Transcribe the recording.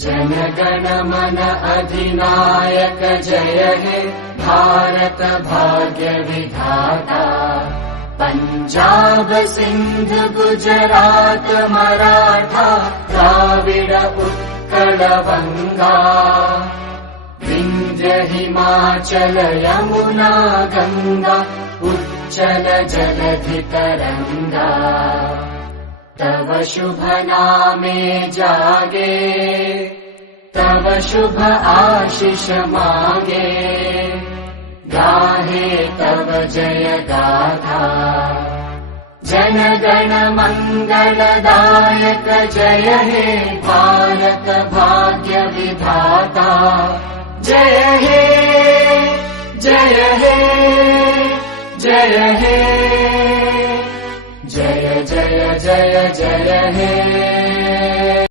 जनगण मन अधिनायक जय हे भारत भाग्य विधाता। पंजाब सिंध गुजरात मराठा द्राविड उत्कल बंगा। विंध्य हिमाचल यमुना गंगा उच्चल जलधि तरंगा। तव शुभ नामे जागे तव शुभ आशीष मागे। गाहे तव जय गाथा जनगण मंगलदायक जय हे भारत भाग्य विधाता। जय हे जय हे जय हे जय जय जय जय हे।